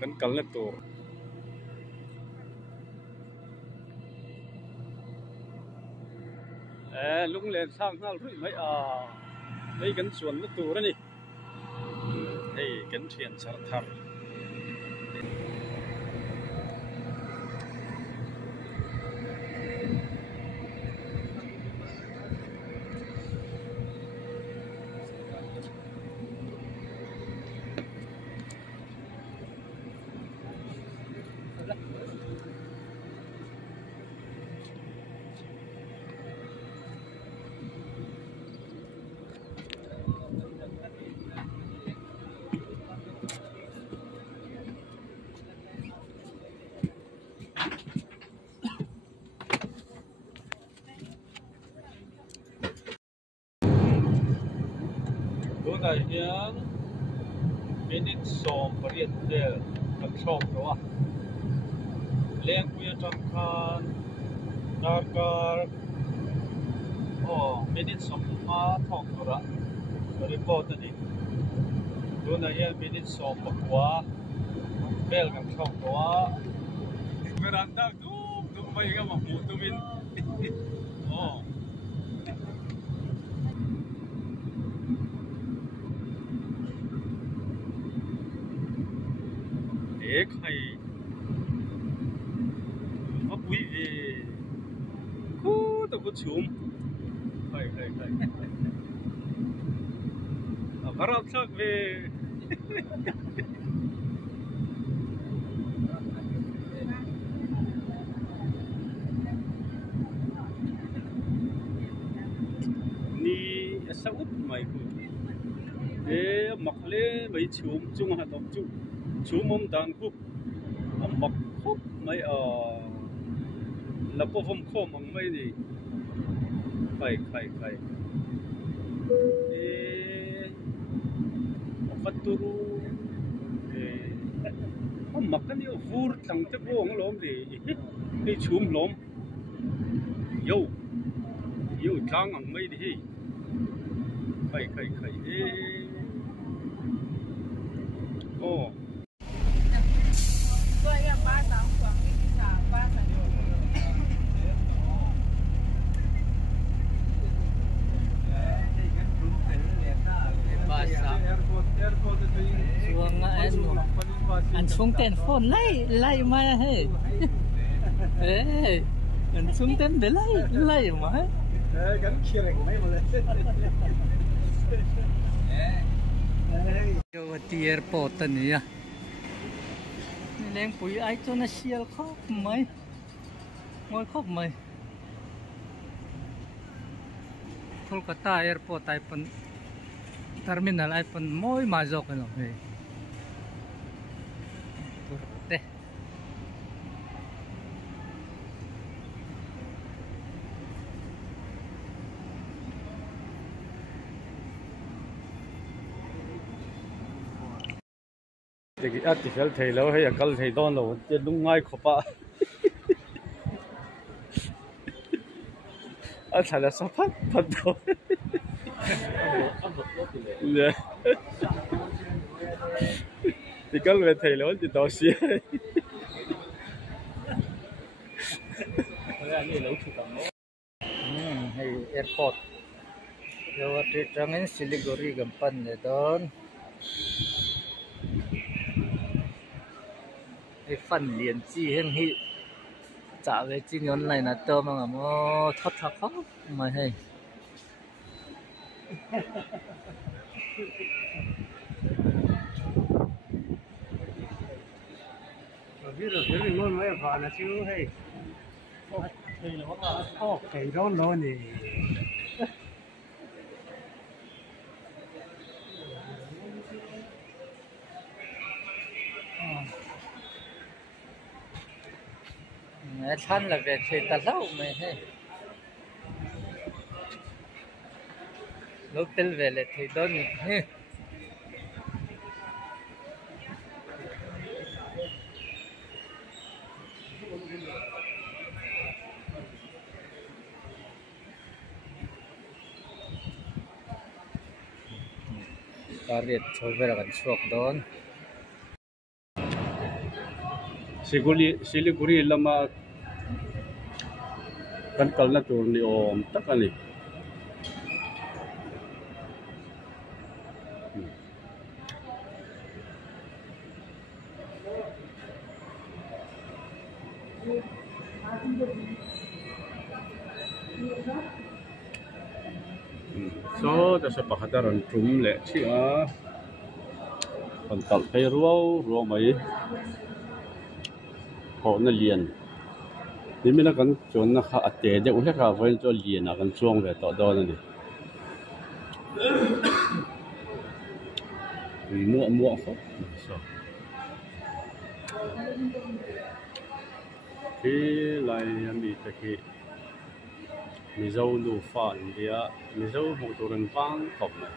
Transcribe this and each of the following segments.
kan kal na tur lung len sang ngal rui mai đây kan chuan na tur ani hey kan thian char thar này hian minute som pariat vel kan thok ro leng puya tam khan narkar minute som ma thok ra report ani do na hian minute som pakwa vel kan thok ro veranda tu mai ga ma mu tu min एक है अब quý vị khu tôi có chùm hay varap sắc về ni sao út mày cứ mặc lê mấy chùm chung hạt độc chung chú mông đàn khúc mặc khúc mấy là bộ phong khô bằng mấy gì phải phát turu mặc cái điều vur thằng chấp vuông lom gì cái chùm lom yêu thang bằng mấy đi phải anh xuống tên phone lấy mà hey anh xuống tên để lấy mà gắn kia này mấy mà cái airport này à nên bụi ai cho nó siêu khóc mấy ngồi khóc mấy Kolkata airport ai pun terminal ai pun moi majok kan okay deh cái artificial thầy lâu hay là cal thầy đón lâu chỉ đúng ngay khó pa thầy là sao phát đâu thì cal về thầy lâu chỉ đó xí hay airport rồi đi trangin Siliguri gampan để đón cái phần liền chi hen hi trả về chi nhón này là tơ mà nó thoát khóc mà hay biết được cái luôn mấy phản là chứ hay thầy đó lo nè thân là về thì ta lâu mày hay lúc tới về là thì đó nhỉ target cover kan suak doon Siliguri lama kan kalna tur ni om tak ani so ta sa pakadaran trum le chia kon tal kai ruo mai ho na lian ni mina kan chon na kha ate de u ka voin cho lian na kan chuang ve to do na ni mua kho so khi lại mi ta ki mi dâu nu phan dia mi dâu mo to ran pang khop na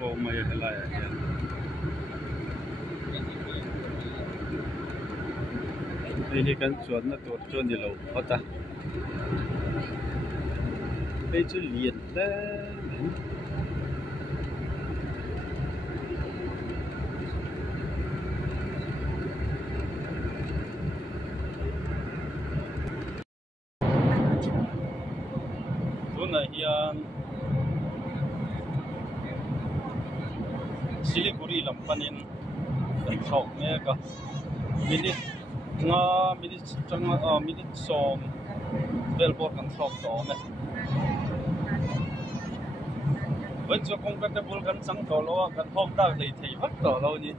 lo mai lại ini kan chuan na tur chuan ni lo khota đây chu lian la tuna hian Siliguri lampanin kan thok me ka minute nga minute som velbor kan thok to me vẫn cho công cái bul kan sang to lo kan thok ta dei thei vak to lo ni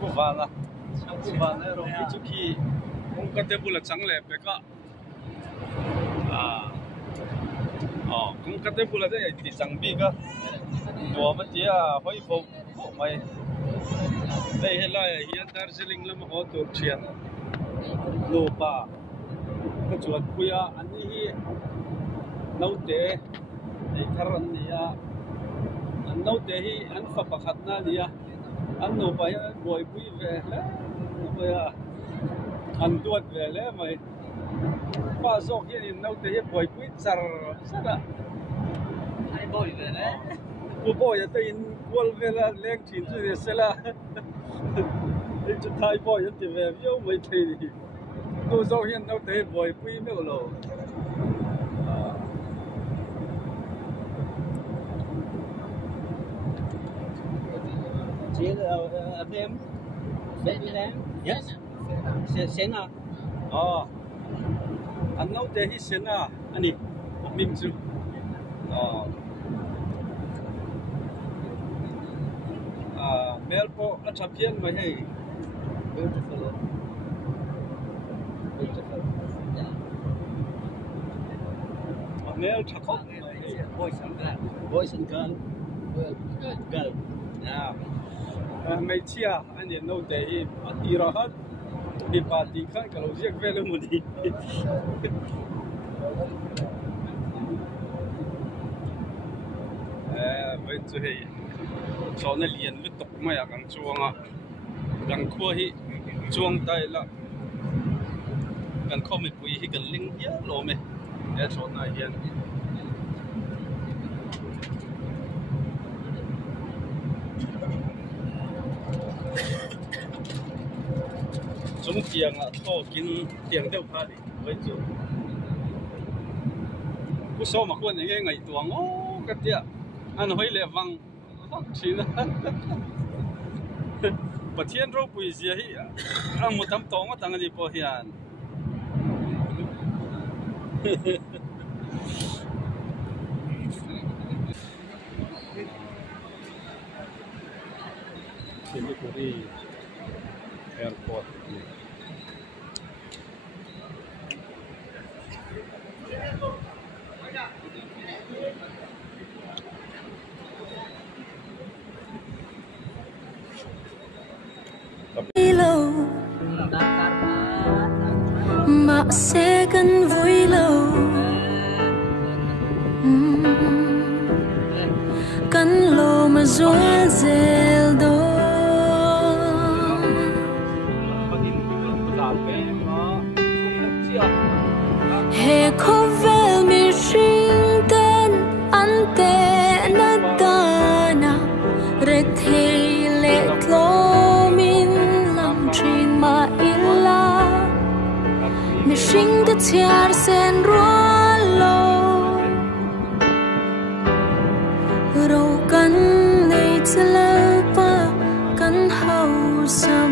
ku wala ro ki chu ki công cái bul chang le pe ka công cái bul da ti sang bi ka to ma ti a hoi bo mai đây là hiện Darjeeling là một tổ chức lô ba cái chuột quay anh ấy nấu té để thằng anh ấy anh nấu té hi anh phải bắt khát na đi anh nấu bài bồi quay về bây anh tuột về lấy mày ba số kia thì nấu té hi bồi quay sar sao ai bồi về đấy cô bồi ở đây qual về là lên chín chứ sẽ là cái chút thái bồi ở đây về yêu mấy thầy đi cô dâu hiện đâu thế bồi quy mấy cái lỗ chị em yes sen à anh nấu thế hi sen à anh đi mình chú Melpo attrapian mai hey beautiful Mel chakok boys and girl yeah mai chia anh em nấu để irahat đi party kan kalau ziak vele mudi vậy chứ hey cho nên liền với tục mày càng chuông càng khua hi chuông tay là càng không bị quỳ hi càng linh nhớ lộ mày để cho này hiện chúng tiền to kín tiền đâu pha đi với chú cú số mà quân những cái ngày tuồng ô cái tiệt anh hỏi lệ văng chỉ là bát thiên rô bùi gì hi anh một tấm tông ở tầng gì bỏ hiền Siliguri airport mà sẽ gần vui lâu căn lô mà dối dèo đó hè khó vel mi sinh tên anh tê na ta na thiar sen ruan lo ro kan nei chala pa kan hau sa